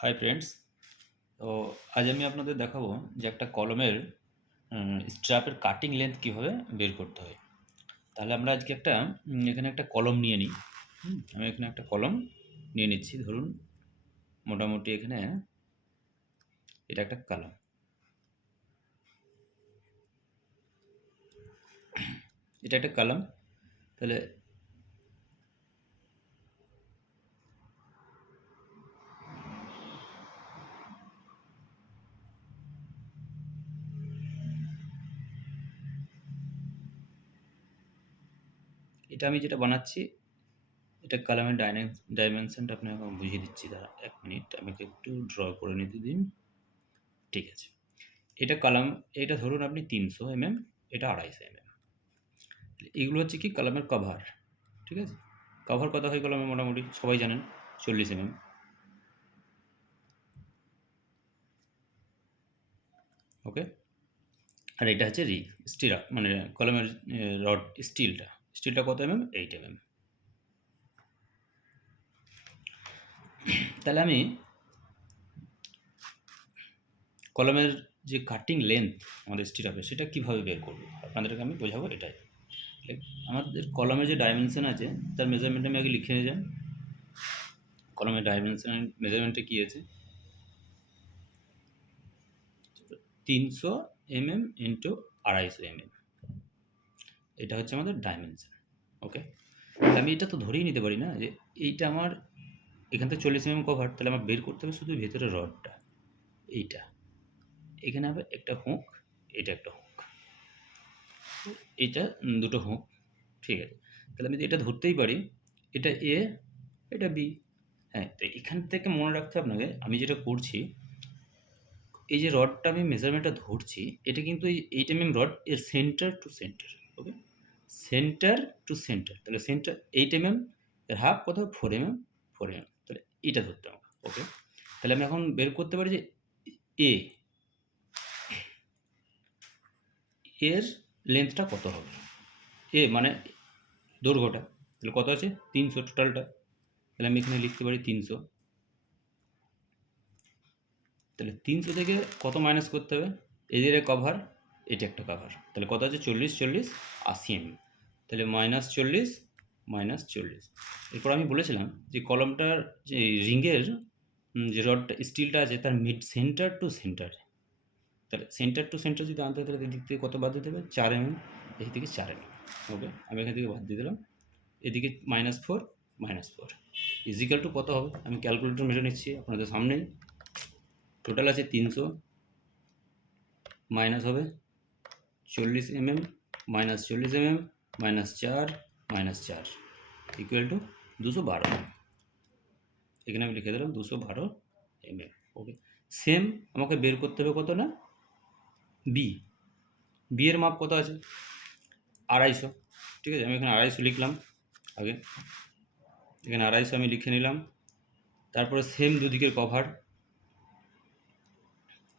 Hi friends. তো আজ আমি আপনাদের দেখাবো যে একটা কলমের স্ট্র্যাপের কাটিং লেন্থ কীভাবে বের করতে হয়। তাহলে আমরা আজকে এখানে একটা কলম নিয়ে নিই। আমি এখানে একটা কলম নিয়ে নিচ্ছি। ধরুন মোটামুটি এখানে এটা একটা কলম, এটা একটা কলম। তাহলে এটা আমি যেটা বানাচ্ছি, এটা কলমের ডাইমেনশনটা আপনাকে আমি বুঝিয়ে দিচ্ছি। দাঁড়া 1 মিনিট, আমাকে একটু ড্র করে নিতে দিন। ঠিক আছে, এটা কলম, এটা ধরুন আপনি 300 mm, এটা 250 mm। এগুলো হচ্ছে কি কলমের কভার। ঠিক আছে, কভার কত হয় কলমে মোটামুটি সবাই জানেন, 40 mm। ওকে, আর এটা হচ্ছে স্টিরা, মানে কলমের রড, স্টিলটা কত mm? 8 mm। তাহলে আমি কলমের যে কাটিং লেন্থ আমাদের স্টিরাপের, সেটা কীভাবে বের করবো আপনাদেরকে আমি বোঝাবো। এটাই আমাদের কলমের যে ডাইমেনশন আছে তার মেজারমেন্ট আমি আগে লিখে নিয়ে যান। কলমের ডাইমেনশন মেজারমেন্টে কী আছে, 300 mm ইন্টু 250 mm। এটা হচ্ছে আমাদের ডাইমেনশন। ওকে, আমি এটা তো ধরেই নিতে পারি না যে এইটা আমার এখান থেকে 40 mm কভার, তাহলে আমার বের করতে হবে শুধু ভেতরের রডটা, এইটা। এখানে হবে একটা হুক, এটা একটা হুক, এটা দুটো হুক। ঠিক আছে, তাহলে আমি এটা ধরতেই পারি, এটা এ, এটা বি। হ্যাঁ, তো এখান থেকে মনে রাখতে হবে আপনাকে, আমি যেটা করছি, এই যে রডটা আমি মেজারমেন্টটা ধরছি, এটা কিন্তু এই 8 mm রড, এর centre to centre. Okay, centre to centre, তাহলে সেন্টার 8 mm, এর হাফ কত, 4 mm। 4 mm, তাহলে এটা ধরতে হবে। ওকে, তাহলে আমি এখন বের করতে পারি যে এ এর লেন্থটা কত হবে। এ মানে দৈর্ঘ্যটা, তাহলে কত আছে, 300 টোটালটা। তাহলে আমি এখানে লিখতে পারি 300। তাহলে 300 থেকে কত মাইনাস করতে হবে, এদের কভার, এটা একটা কভার, তাহলে কত আছে, 40 40 80 mm। তাহলে -40 -40। এরপর আমি বলেছিলাম যে কলমটার যে রিংয়ের যে রডটা স্টিলটা আছে তার মিড সেন্টার টু সেন্টার, তাহলে সেন্টার টু সেন্টার যদি আনতে হয় তাহলে এদিক থেকে কত বাদ দিতে হবে, 4 mm, এই থেকে 4 mm। ওকে, আমি এখান থেকে বাদ দিয়ে দিলাম, এদিকে -4 -4 ইজিক্যাল টু কত হবে, আমি ক্যালকুলেটর মেরে নিচ্ছি আপনাদের সামনেই। টোটাল আছে 300, মাইনাস হবে 40 mm, -40 mm, -4 -4 ইকুয়াল টু 212। এখানে আমি লিখে দিলাম 212 mm। ওকে, সেম আমাকে বের করতে হবে কত না, বি। বি এর মাপ কত আছে, 250। ঠিক আছে, আমি এখানে 250 লিখলাম আগে, এখানে 250 আমি লিখে নিলাম। তারপরে সেম দুদিকের cover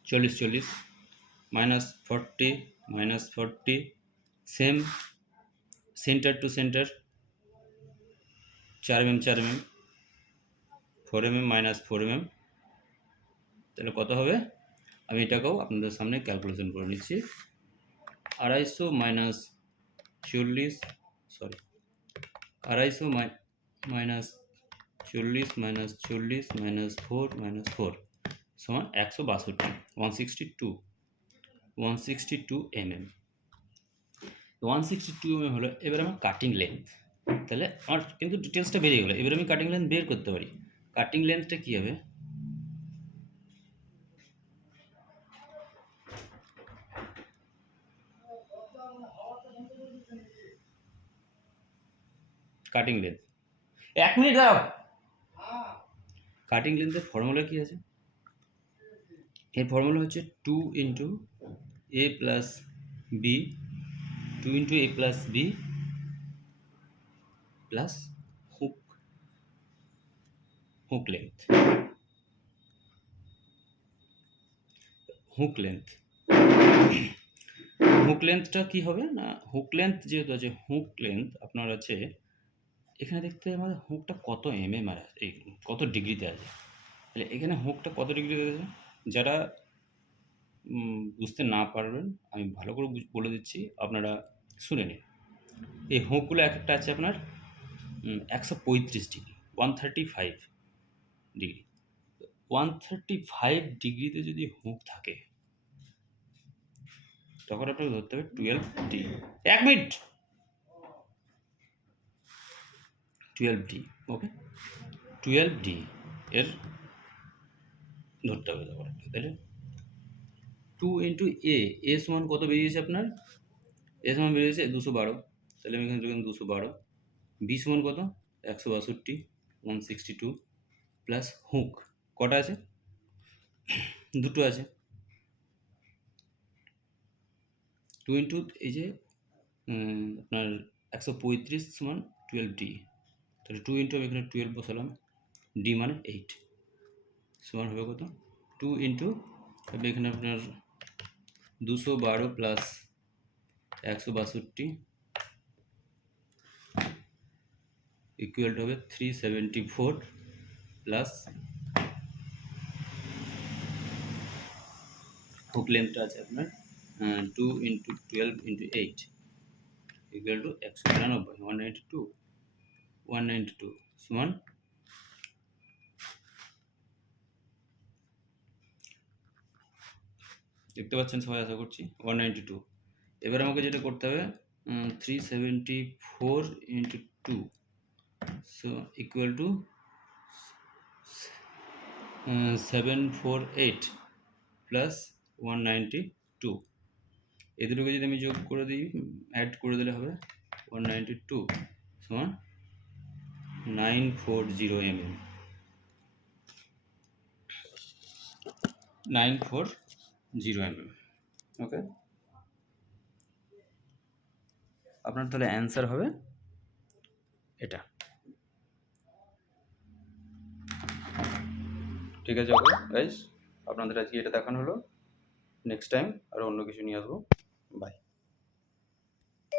40 40, -40 -40, same centre to centre 4 mm 4 mm, 4 mm -4 mm। তাহলে কত হবে, আমি এটাকেও আপনাদের সামনে ক্যালকুলেশন করে নিচ্ছি। 250 -40, সরি, 250 -40 -40 -4 -4 সমান 162, 162 mm। 162 mm হলো এবার আমার কাটিং লেন্থ। তাহলে আমার কিন্তু ডিটেলসটা বেরিয়ে গেলো, এবার আমি কাটিং লেন্থ বের করতে পারি। কাটিং লেন্থটা কী হবে, কাটিং লেন্থ, 1 মিনিট দাও, কাটিং লেন্থের ফর্মুলা কী আছে, এর ফর্মুলা হচ্ছে 2 into A plus B, 2 into A plus B plus hook hook length. Hook length, hook লেন্থটা কী হবে না, হুক লেন্থ যেহেতু আছে, হুক লেন্থ আপনার আছে এখানে দেখতে আমাদের হুকটা কত mm আর এই কত ডিগ্রিতে আছে। তাহলে এখানে হুকটা কত ডিগ্রি দিয়েছে, যারা বুঝতে না পারবেন আমি ভালো করে বলে দিচ্ছি, আপনারা শুনে নিন। এই হুকগুলো এক একটা আছে আপনার 135 ডিগ্রি, 135 ডিগ্রি। 135 ডিগ্রিতে যদি হুক থাকে তখন আপনাকে ধরতে হবে 12D। 1 মিনিট। 12D, ওকে, 12D এর ধরতে হবে তখন, তাহলে 2 ইন্টু এ সমান কত বেরিয়েছে আপনার, এ সমান বেরিয়েছে 212, তাহলে আমি এখানে লিখলাম 212। বি সমান কত, 162, 162 প্লাস হুক কটা আছে, দুটো আছে, 2 ইন্টু এই যে আপনার 135 সমান 12D, তাহলে 2 ইন্টু আমি এখানে 12 বসালাম, ডি মানে 8 সমান হবে কত, 2 ইন্টু তবে এখানে আপনার 212 প্লাস 162 ইকুয়াল হবে 374 প্লাস হুক লেন্থটা আছে আপনার 2 ইন্টু 12 ইন্টু 8 ইকুয়াল টু 192, 192 সমান দেখতে পাচ্ছেন সবাই, আশা করছি 192। এবার আমাকে যেটা করতে হবে 374 into 2 so equal to 748 plus 192, এই দুটোকে যদি আমি যোগ করে দিই, অ্যাড করে দিলে হবে 192 সমান 940 mm, 940 mm, ওকে। আপনার তাহলে অ্যান্সার হবে এটা, ঠিক আছে। ওকে গাইস, আপনাদের আজকে এটা দেখানো হলো, নেক্সট টাইম আরও অন্য কিছু নিয়ে আসবো। বাই।